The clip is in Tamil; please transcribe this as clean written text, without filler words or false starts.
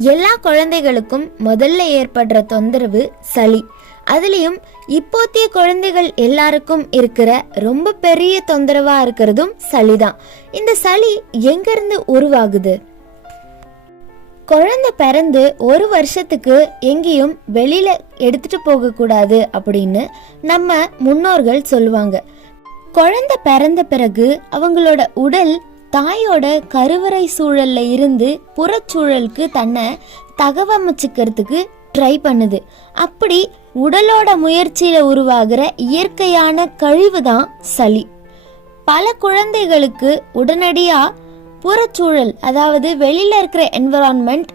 எல்லா குழந்தைகளுக்கும் முதல்ல ஏற்படுற தொந்தரவு சளி. அதுலயும் இப்போத்திய குழந்தைகள் எல்லாருக்கும் இருக்கிற ரொம்ப பெரிய தொந்தரவா இருக்கிறதும் சளிதான். இந்த சளி எங்க இருந்து உருவாகுது? குழந்தை பிறந்து 1 வருஷத்துக்கு எங்கேயும் வெளியில எடுத்துட்டு போக கூடாது அப்படின்னு நம்ம முன்னோர்கள் சொல்லுவாங்க. குழந்தை பிறந்த பிறகு அவங்களோட உடல் தாயோட கருவறை சூழல்ல இருந்து புறச்சூழலுக்கு தன்னை தகவமைச்சுக்கிறதுக்கு ட்ரை பண்ணுது. அப்படி உடலோட முயற்சியில உருவாகிற இயற்கையான கழிவு தான் சளி. பல குழந்தைகளுக்கு உடனடியா புறச்சூழல், அதாவது வெளியில இருக்கிற என்விரான்மெண்ட்